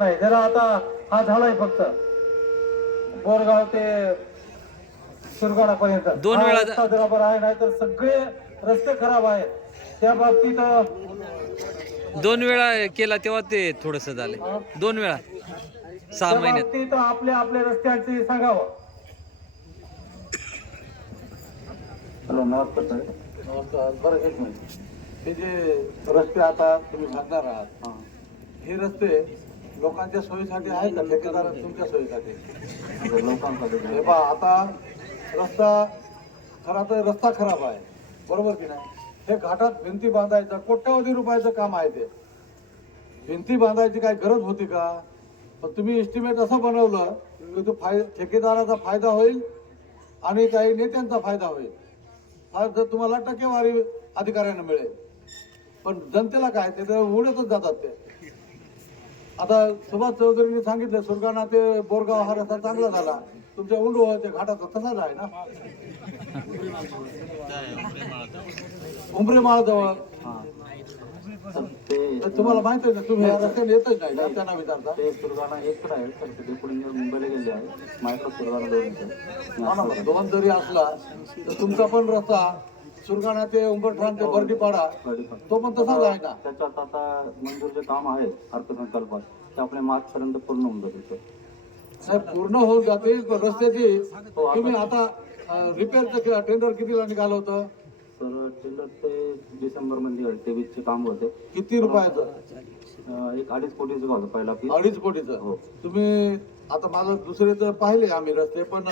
नाही जरा आता हा झालाय फक्त बोरगाव ते सुरगाणा पर्यंत दोन वेळा रस्ता जरा बरा आहे, नाही तर सगळे रस्ते खराब आहेत. त्या बाबतीत दोन वेळा केला तेव्हा ते थोडस झालंय. दोन वेळा 6 त्या महिन्यात. बाबतीत आपल्या आपल्या रस्त्यांचे सांगावं. हॅलो, नमस्कार साहेब. नमस्कार. बरं एक मिनिट, हे जे रस्ते आता तुम्ही सांगणार आहात हे रस्ते लोकांच्या सोयीसाठी आहेत का ठेकेदार तुमच्या सोयीसाठी? लोकांसाठी हे पहा आता रस्ता खरा तर रस्ता खराब आहे, बरोबर की नाही? हे घाटात भिंती बांधायचं कोट्यावधी रुपयाचं काम आहे. ते भिंती बांधायची काय गरज होती का? पण तुम्ही एस्टिमेट असं बनवलं की तो ठेकेदाराचा फायदा होईल आणि काही नेत्यांचा फायदा होईल. हा जर तुम्हाला टक्केवारी अधिकाऱ्यांना मिळेल, पण जनतेला काय ते तर उडतच जातात. ते आता सुभाष चौधरीने सांगितलं सुरगाणा ते बोरगाव हा रस्ता चांगला झाला, तुमच्या उंडोहाच्या घाटाचा तसाच आहे ना. उमरेमाळ जवळ तुम्हाला माहित आहे ना, तुम्ही या रस्त्याने येतच नाही ना, त्यांना विचारता. ते सुरगाणा एकच आहे तर ते पुढे मुंबईला गेले आहे. मायक्रो सुरगाणा दोन दोन जरी असला तर तुमचा पण रस्ता सुरगाणा ते उंबरठाण ते बर्डीपाडा तो पण तसाच आहे ना. त्याच्यात आता मंजूरचे काम आहे अर्थसंकल्पात ते आपल्या मार्च पर्यंत पूर्ण होऊन जाते. साहेब पूर्ण होऊन जाते, पण रस्त्याची तुम्ही आता रिपेअरचं टेंडर कितीला निघालं होतं? तर टेंडर ते डिसेंबर मध्ये 23चे काम होते. किती रुपयाचं? एक 2.5 कोटीचं होतं पहिला पीस. 2.5 कोटीचं. हो. तुम्ही आता मला दुसरे तर पाहिले आम्ही रस्ते, पण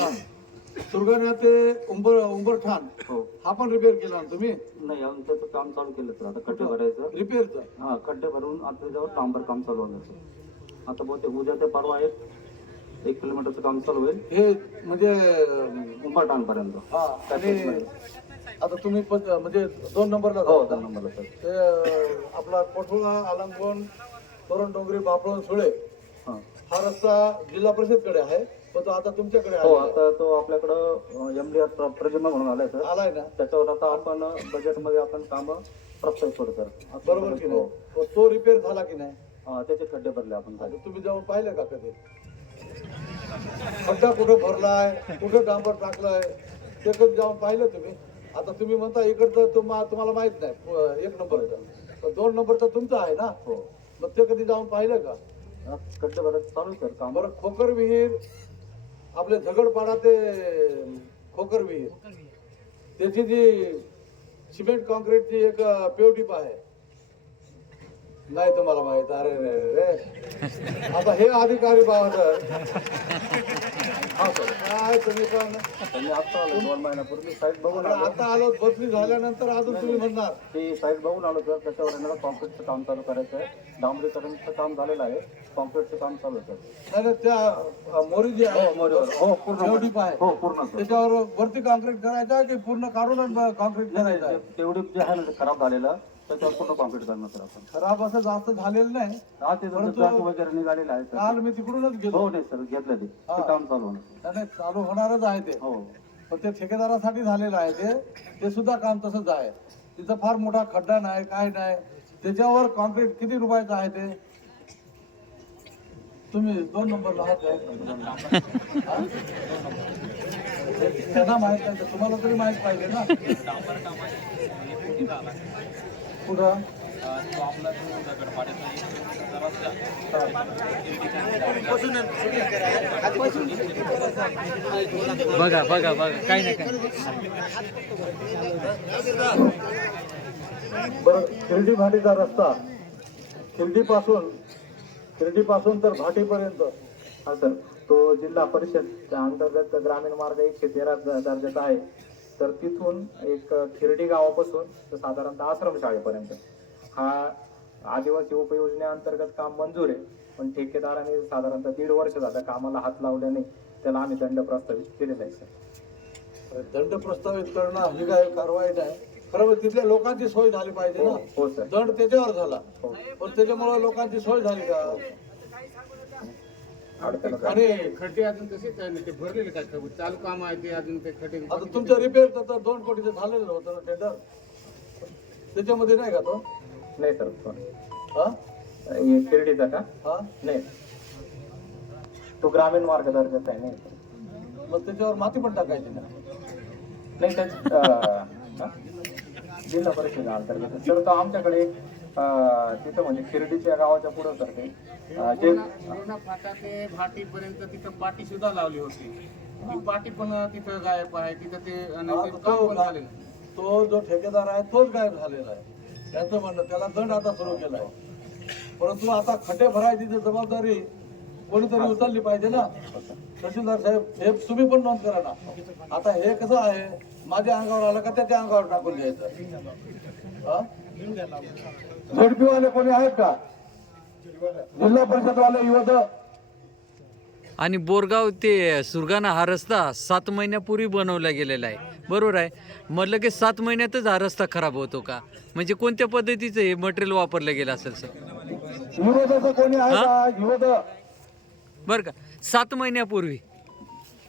सुरगाणा ते उंबरठाण हो. हा पण रिपेअर केला ना तुम्ही? नाही, अजून त्याचं काम चालू केलं तर आता खड्डे भरायचं. रिपेअरचं? हा, खड्डे भरून आता त्याच्यावर डांबर काम चालू होतं. आता बहुतेक उद्या ते परवा 1 किलोमीटरचं काम चालू होईल हे म्हणजे उंबरठाण पर्यंत. हा. आणि आता तुम्ही म्हणजे 2 नंबरला हो, जाता? 2 नंबरला सर. ते आपला कोठोळा अलंगोण तोरण डोंगरी बापळून सुळे हा. हा रस्ता जिल्हा परिषदकडे आहे, पण तो आता तुमच्याकडे हो, आलेला आहे. आता तो आपल्याकडं MDR प्रजन्म म्हणून आलाय सर. आलाय ना? त्याच्यावर आता आपण बजेटमध्ये आपण काम प्रस्तावित करू सर. बरोबर की नाही? तो रिपेअर झाला की नाही? हा, त्याचे खड्डे भरले आपण खाली. तुम्ही जाऊन पाहिलं का कधी? खड्डा कुठं भरलाय, कुठं डांबर टाकलाय, ते कधी जाऊन पाहिलं तुम्ही? आता तुम्ही म्हणता इकडचं तुम्हाला माहित नाही 1 नंबरचं, 2 नंबरचं तुमचं आहे ना. हो. मग ते कधी जाऊन पाहिलं का? खड्डे भरायचं चालू सर काम. बरं, खोकर विहीर आपले झगडपाडा ते खोकर विहीर त्याची जी सिमेंट कॉन्क्रीटची एक पेवटीप आहे, नाही तुम्हाला माहित? अरे रे रे, आता हे अधिकारी काय तुम्ही पण आता आलो 2 महिन्यापूर्वी साईट बघून आलो. आता आलो, बदली झाल्यानंतर अजून तुम्ही म्हणणार. ते साईट बघून आलो सर. त्याच्यावर येणारं कॉन्क्रीटचं काम चालू करायचं आहे. डांबरीकरणचं काम झालेलं आहे, कॉन्क्रीटचं काम चालू आहे सर. नाही त्या मोरी जी आहे हो, पूर्ण पेवटीप आहे, हो, पूर्ण सर. त्याच्यावर वरती कॉन्क्रीट करायचं आहे की पूर्ण काढून कॉन्क्रीट करायचं आहे? तेवढी जे आहे ना ते खराब झालेलं, त्याच्यावर पूर्ण कॉन्क्रीट करणार सर आपण. खराब असं जास्त झालेलं नाही. हा, ते जास्त वगैरे निघालेलं आहे सर. काल मी तिकडूनच गेलो. हो, नाही सर, घेतलं ते काम चालू होणार. नाही, चालू होणारच आहे ते, हो. पण ते ठेकेदारासाठी झालेलं आहे. ते सुद्धा काम तसंच आहे. तिथं फार मोठा खड्डा नाही, काय नाही. त्याच्यावर कॉन्क्रीट किती रुपयाचं आहे ते? तुम्ही 2 नंबरला आहात काय? हा? त्यांना माहित नाही तर तुम्हाला तरी माहित पाहिजे ना. कुठं? बघा बघा बघा, काही नाही काय. बरं, खिरडी भाटीचा रस्ता खिरडीपासून तर भाटीपर्यंत हा सर, तो जिल्हा परिषद अंतर्गत ग्रामीण मार्ग 113 दर्जाचा आहे. तर तिथून एक खिरडी गावापासून तर साधारणतः आश्रमशाळेपर्यंत हा आदिवासी उपयोजनेअंतर्गत काम मंजूर आहे. पण ठेकेदाराने साधारणतः 1.5 वर्ष झालं कामाला हात लावल्याने त्याला आम्ही दंड प्रस्तावित केलेला आहे सर. दंड प्रस्तावित करणं ही काय कारवाई नाही. खरं तिथल्या लोकांची सोय झाली पाहिजे ना. हो सर. दंड त्याच्यावर झाला, हो. पण त्याच्यामुळे लोकांची सोय झाली का? आणि खड्डे अजून तसेच आहे ना, ते भरलेले काय चालू काम आहे ते अजून ते खड्डे. आता तुमचं रिपेअरचं तर 2 कोटीचं झालेलं होतं ना टेंडर, त्याच्यामध्ये नाही का तो? नाही सर, हा खिरडीचा का? हा नाही, तो ग्रामीण मार्ग दर्जाचा आहे नाही. मग त्याच्यावर माती पण टाकायची ना. नाही जिल्हा परिषद अंतर्गत तर तो आमच्याकडे तिथं म्हणजे खिरडीच्या गावाच्या पुढं सर ते जे जुना फाटा ते भाटीपर्यंत तिथं पाटी सुद्धा लावली होती. ती पाटी पण तिथं गायब आहे. तिथं ते आणि ते काम पण झाले नाही. तो जो ठेकेदार आहे तोच गायब झालेला आहे. त्यांचं म्हणणं त्याला दंड आता सुरू केलाय. परंतु आता खड्डे भरायची जी जबाबदारी कोणीतरी उचलली पाहिजे ना. तहसीलदार साहेब हे तुम्ही पण नोंद करा ना. आता हे कसं आहे, माझ्या अंगावर आलं का त्याच्या अंगावर टाकून द्यायचं. झेडपीवाले कोणी आहेत का? जिल्हा परिषदवाले युवक. आणि बोरगाव ते सुरगाणा हा रस्ता 7 महिन्यापूर्वी बनवला गेलेला आहे, बरोबर आहे. मग लगेच 7 महिन्यातच हा रस्ता खराब होतो का? म्हणजे कोणत्या पद्धतीचं हे मटेरियल वापरलं गेलं असेल सर? युवकाचं कोणी आहे का? युवक बरं का, 7 महिन्यापूर्वी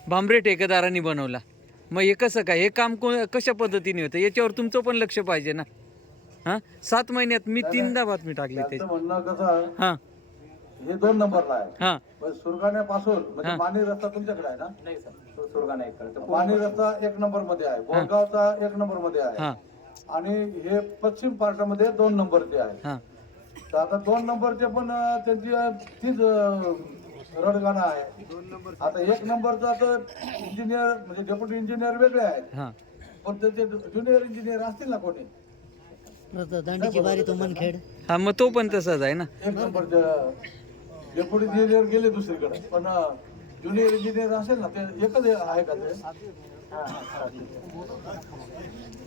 भांबरे ठेकेदारांनी बनवला. मग हे कसं काय, हे काम कशा पद्धतीने होतं याच्यावर तुमचं पण लक्ष पाहिजे ना. हां, 7 महिन्यात मी 3दा बातमी टाकली त्यांचं त्याची. म्हणणं कसं आहे, हां हे 2 नंबरला आहे. हां सुरगाण्यापासून म्हणजे मानी रस्ता तुमच्याकडे आहे ना. नाही सर सुरगाणा एक करायचं. मानी रस्ता 1 नंबर मध्ये आहे, बोरगावचा 1 नंबर मध्ये आहे, हां आणि हे पश्चिम पार्टामध्ये 2 नंबरचे आहे. हां तर आता 2 नंबरचे पण त्यांची तीच रडगाणं आहे. आता 1 नंबरचा तर इंजिनियर म्हणजे डेप्युटी इंजिनियर वेगळे आहेत, हां पण त्याचे ज्युनियर इंजिनियर असतील ना कोणी. दांडीची बारी तो मनखेड. हां, मग तो पण तसाच आहे ना. 1 नंबरचे डेप्युटी इंजिनियर गेले दुसरीकडे, पण ज्युनियर इंजिनियर असेल ना ते एकच आहे का ते?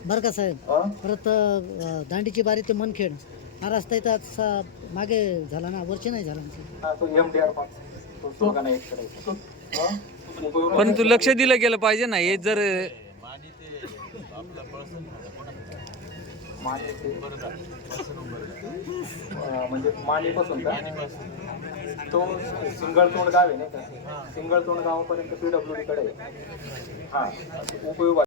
बरं का साहेब, हा? परत दांडीची बारी ते मनखेड हा रस्ता इथं आता मागे झाला ना, वर्ष नाही झाला आमचं. हा, तो MDR तो सुरगाणा एक करायचं. हा? पण तू लक्ष दिलं गेलं पाहिजे ना. हे जर म्हणजे माणीपासून का तो सिंगळतोंड गाव आहे नाही का, सिंगळतोंड गावापर्यंत PWD कडे आहे. हा उपयोग